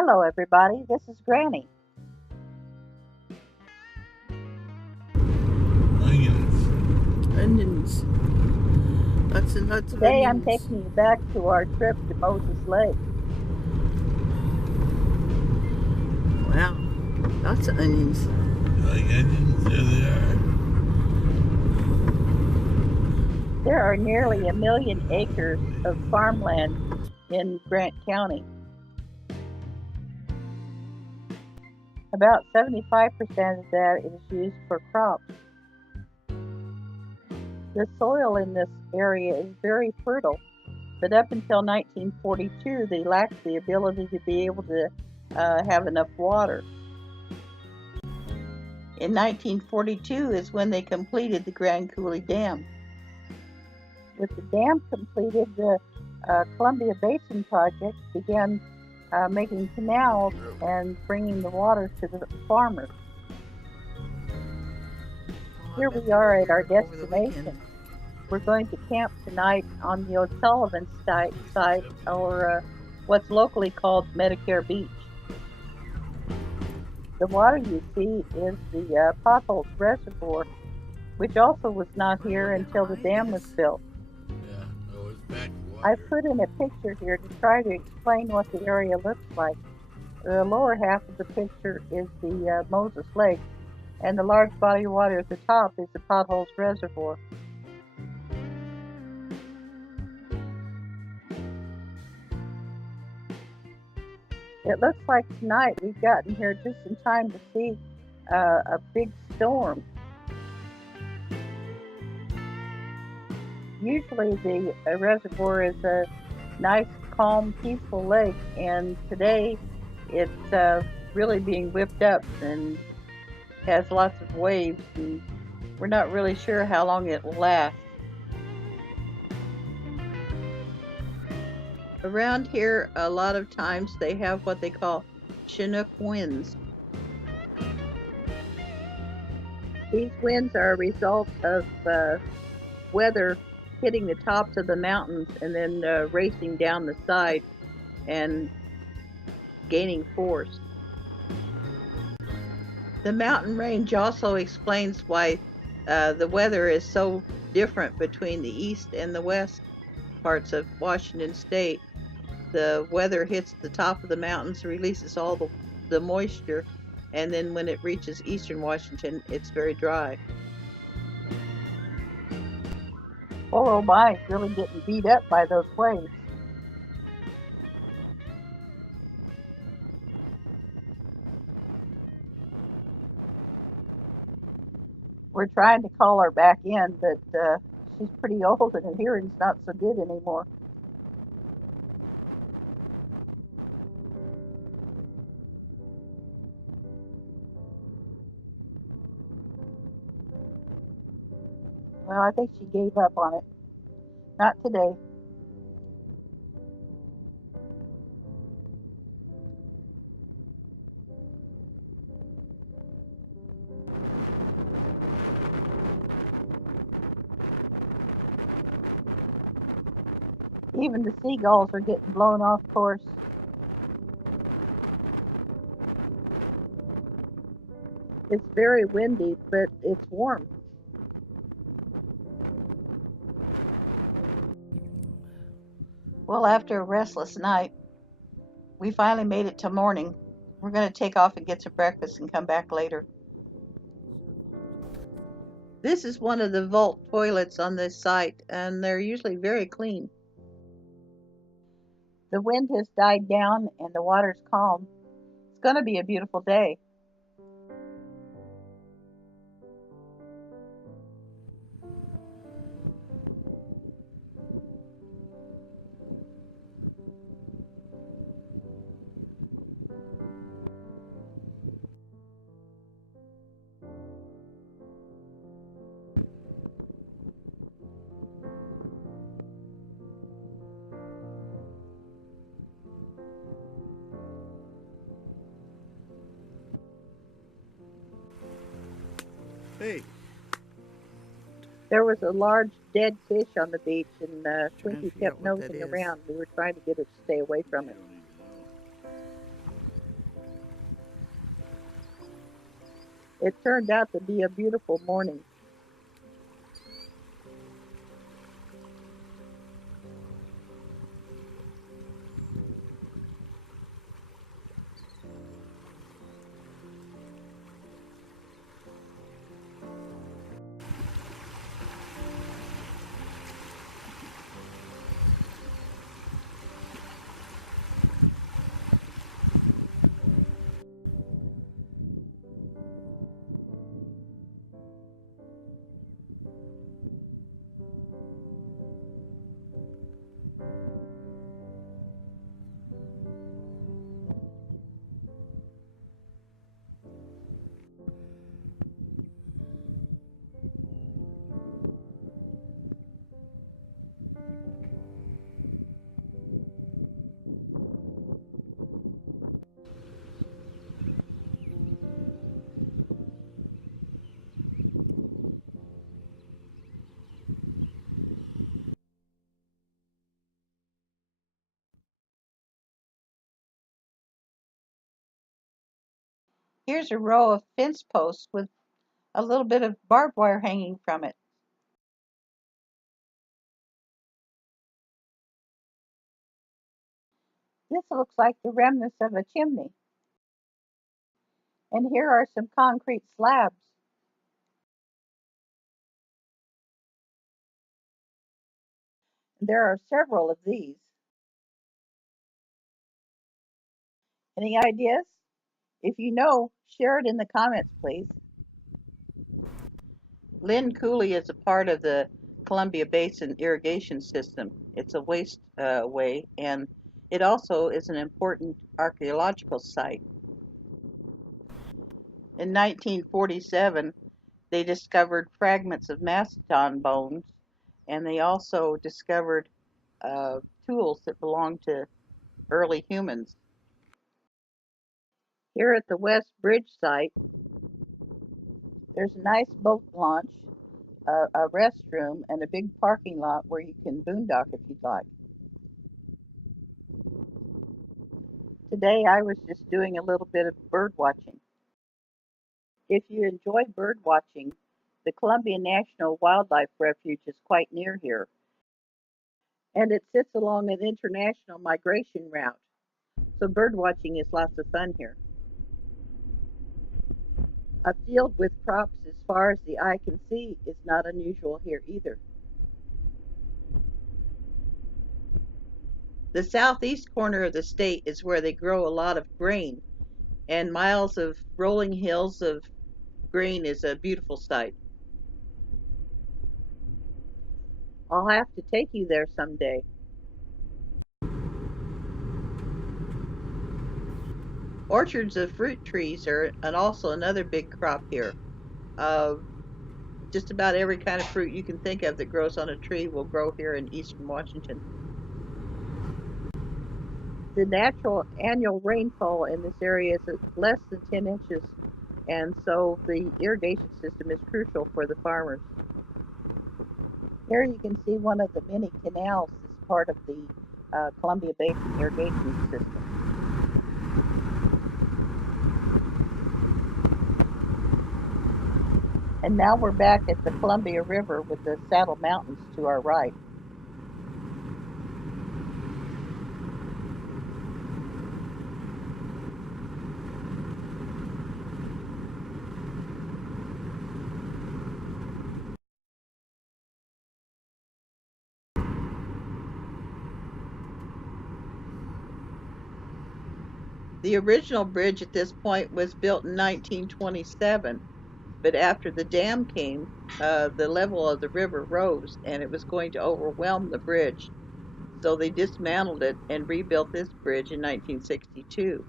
Hello, everybody. This is Granny. Onions. Onions. Lots and lots of Today I'm onions. taking you back to our trip to Moses Lake. Wow. Lots of onions. You like onions? There they are. There are nearly 1 million acres of farmland in Grant County. About 75% of that is used for crops. The soil in this area is very fertile, but up until 1942 they lacked the ability to be able to have enough water. In 1942 is when they completed the Grand Coulee Dam. With the dam completed, the Columbia Basin Project began making canals and bringing the water to the farmers. Here we are at our destination. We're going to camp tonight on the O'Sullivan site, or what's locally called Medicare Beach. The water you see is the Potholes Reservoir, which also was not here until the dam was built. Yeah, oh, it's back I water. put in a picture here to try to explain what the area looks like. The lower half of the picture is the Moses Lake, and the large body of water at the top is the Potholes Reservoir. It looks like tonight we've gotten here just in time to see a big storm. Usually the reservoir is a nice, calm, peaceful lake, and today it's really being whipped up and has lots of waves, and we're not really sure how long it will last. Around here, a lot of times they have what they call Chinook winds. These winds are a result of weather hitting the tops of the mountains and then racing down the side and gaining force. The mountain range also explains why the weather is so different between the east and the west parts of Washington State. The weather hits the top of the mountains, releases all the moisture, and then when it reaches eastern Washington, it's very dry. Poor old Mike's really getting beat up by those waves. We're trying to call her back in, but she's pretty old and her hearing's not so good anymore. Well, I think she gave up on it. Not today. Even the seagulls are getting blown off course. It's very windy, but it's warm. Well, after a restless night, we finally made it till morning. We're going to take off and get some breakfast and come back later. This is one of the vault toilets on this site, and they're usually very clean. The wind has died down and the water's calm. It's going to be a beautiful day. Hey. There was a large dead fish on the beach, and Twinkie figure kept out what that nosing is. around. We were trying to get her to stay away from it. It turned out to be a beautiful morning. Here's a row of fence posts with a little bit of barbed wire hanging from it. This looks like the remnants of a chimney. And here are some concrete slabs. There are several of these. Any ideas? If you know, share it in the comments, please. Lynn Cooley is a part of the Columbia Basin irrigation system. It's a wasteway, and it also is an important archaeological site. In 1947, they discovered fragments of mastodon bones, and they also discovered tools that belonged to early humans. Here at the West Bridge site, there's a nice boat launch, a restroom, and a big parking lot where you can boondock if you'd like. Today I was just doing a little bit of bird watching. If you enjoy bird watching, the Columbia National Wildlife Refuge is quite near here, and it sits along an international migration route. So bird watching is lots of fun here. A field with crops as far as the eye can see is not unusual here either. The southeast corner of the state is where they grow a lot of grain, and miles of rolling hills of grain is a beautiful sight. I'll have to take you there someday. Orchards of fruit trees are also another big crop here. Uh, just about every kind of fruit you can think of that grows on a tree will grow here in eastern Washington. The natural annual rainfall in this area is less than 10 inches, and so the irrigation system is crucial for the farmers. Here you can see one of the many canals as part of the Columbia Basin irrigation system. And now we're back at the Columbia River with the Saddle Mountains to our right. The original bridge at this point was built in 1927, but after the dam came, the level of the river rose and it was going to overwhelm the bridge. So they dismantled it and rebuilt this bridge in 1962.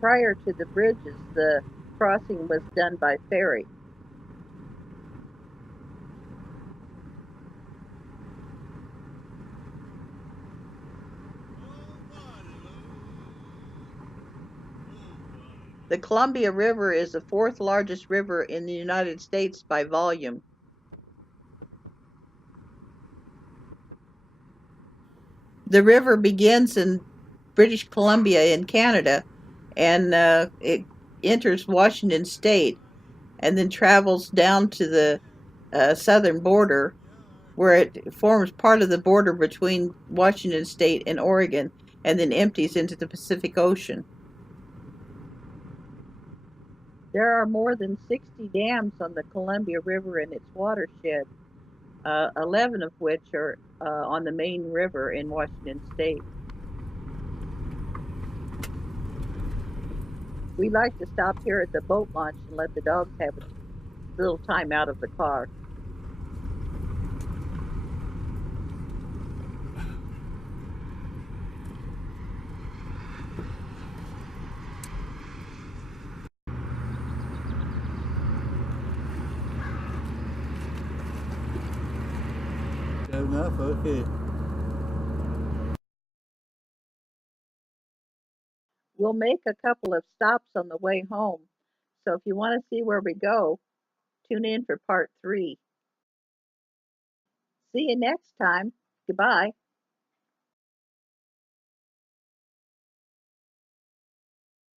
Prior to the bridges, the crossing was done by ferry. The Columbia River is the fourth largest river in the United States by volume. The river begins in British Columbia in Canada, and it enters Washington State and then travels down to the southern border where it forms part of the border between Washington State and Oregon and then empties into the Pacific Ocean. There are more than 60 dams on the Columbia River and its watershed, 11 of which are on the main river in Washington State. We like to stop here at the boat launch and let the dogs have a little time out of the car. Fair enough, okay. We'll make a couple of stops on the way home, so if you want to see where we go, tune in for part 3. See you next time. Goodbye.